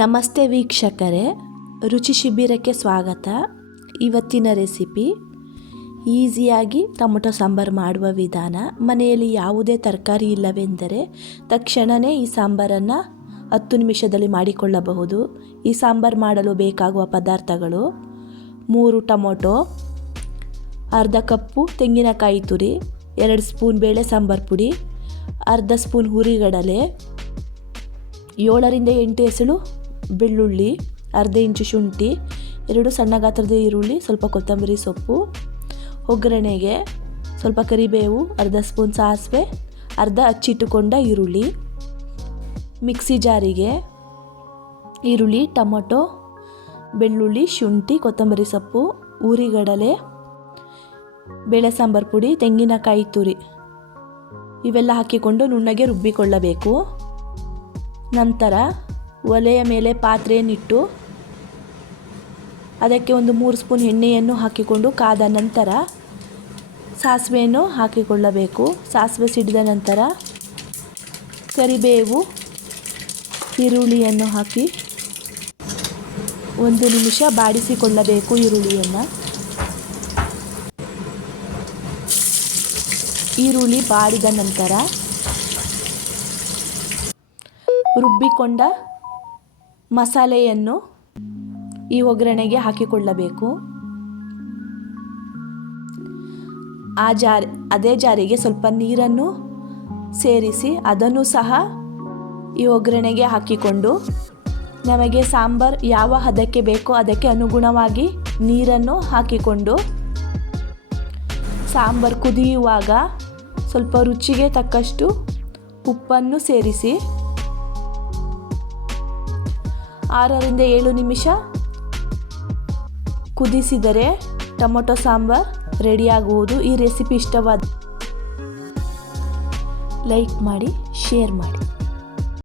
ನಮಸ್ತೆ ವೀಕ್ಷಕರೇ, ರುಚಿ ಶಿಬಿರಕ್ಕೆ ಸ್ವಾಗತ. ಇವತ್ತಿನ ರೆಸಿಪಿ ಈಸಿಯಾಗಿ ಟೊಮೊಟೊ ಸಾಂಬಾರು ಮಾಡುವ ವಿಧಾನ. ಮನೆಯಲ್ಲಿ ಯಾವುದೇ ತರಕಾರಿ ಇಲ್ಲವೆಂದರೆ ತಕ್ಷಣವೇ ಈ ಸಾಂಬಾರನ್ನು 10 ನಿಮಿಷದಲ್ಲಿ ಮಾಡಿಕೊಳ್ಳಬಹುದು. ಈ ಸಾಂಬಾರು ಮಾಡಲು ಬೇಕಾಗುವ ಪದಾರ್ಥಗಳು: 3 ಟೊಮೊಟೊ, ಅರ್ಧ ಕಪ್ಪು ತೆಂಗಿನಕಾಯಿ ತುರಿ, 2 ಸ್ಪೂನ್ ಬೇಳೆ ಸಾಂಬಾರು ಪುಡಿ, ಅರ್ಧ ಸ್ಪೂನ್ ಹುರಿಗಡಲೆ, 7 ರಿಂದ 8 ಎಸಳು ಬೆಳ್ಳುಳ್ಳಿ, ಅರ್ಧ ಇಂಚು ಶುಂಠಿ, 2 ಸಣ್ಣ ಗಾತ್ರದ ಈರುಳ್ಳಿ, ಸ್ವಲ್ಪ ಕೊತ್ತಂಬರಿ ಸೊಪ್ಪು. ಒಗ್ಗರಣೆಗೆ ಸ್ವಲ್ಪ ಕರಿಬೇವು, ಅರ್ಧ ಸ್ಪೂನ್ ಸಾಸಿವೆ, ಅರ್ಧ ಹಚ್ಚಿಟ್ಟುಕೊಂಡ ಈರುಳ್ಳಿ. ಮಿಕ್ಸಿ ಜಾರಿಗೆ ಈರುಳ್ಳಿ, ಟೊಮೊಟೊ, ಬೆಳ್ಳುಳ್ಳಿ, ಶುಂಠಿ, ಕೊತ್ತಂಬರಿ ಸೊಪ್ಪು, ಹುರಿಗಡಲೆ, ಬೇಳೆ ಸಾಂಬಾರು ಪುಡಿ, ತೆಂಗಿನಕಾಯಿ ತುರಿ ಇವೆಲ್ಲ ಹಾಕಿಕೊಂಡು ನುಣ್ಣಗೆ ರುಬ್ಬಿಕೊಳ್ಳಬೇಕು. ನಂತರ ಒಲೆಯ ಮೇಲೆ ಪಾತ್ರೆಯನ್ನಿಟ್ಟು ಅದಕ್ಕೆ ಒಂದು 3 ಸ್ಪೂನ್ ಎಣ್ಣೆಯನ್ನು ಹಾಕಿಕೊಂಡು ಕಾದ ನಂತರ ಸಾಸಿವೆಯನ್ನು ಹಾಕಿಕೊಳ್ಳಬೇಕು. ಸಾಸಿವೆ ಸಿಡಿದ ನಂತರ ಕರಿಬೇವು, ಈರುಳ್ಳಿಯನ್ನು ಹಾಕಿ 1 ನಿಮಿಷ ಬಾಡಿಸಿಕೊಳ್ಳಬೇಕು. ಈರುಳ್ಳಿ ಬಾಡಿದ ನಂತರ ರುಬ್ಬಿಕೊಂಡ ಮಸಾಲೆಯನ್ನು ಈ ಒಗ್ಗರಣೆಗೆ ಹಾಕಿಕೊಳ್ಳಬೇಕು. ಅದೇ ಜಾರಿಗೆ ಸ್ವಲ್ಪ ನೀರನ್ನು ಸೇರಿಸಿ ಅದನ್ನು ಸಹ ಈ ಒಗ್ಗರಣೆಗೆ ಹಾಕಿಕೊಂಡು ನಮಗೆ ಸಾಂಬಾರು ಯಾವ ಹದಕ್ಕೆ ಬೇಕೋ ಅದಕ್ಕೆ ಅನುಗುಣವಾಗಿ ನೀರನ್ನು ಹಾಕಿಕೊಂಡು ಸಾಂಬಾರು ಕುದಿಯುವಾಗ ಸ್ವಲ್ಪ ರುಚಿಗೆ ತಕ್ಕಷ್ಟು ಉಪ್ಪನ್ನು ಸೇರಿಸಿ 6 ರಿಂದ 7 ನಿಮಿಷ ಕುದಿಸಿದರೆ ಟೊಮೊಟೊ ಸಾಂಬಾರು ರೆಡಿಯಾಗುವುದು. ಈ ರೆಸಿಪಿ ಇಷ್ಟವಾದ ಲೈಕ್ ಮಾಡಿ, ಶೇರ್ ಮಾಡಿ.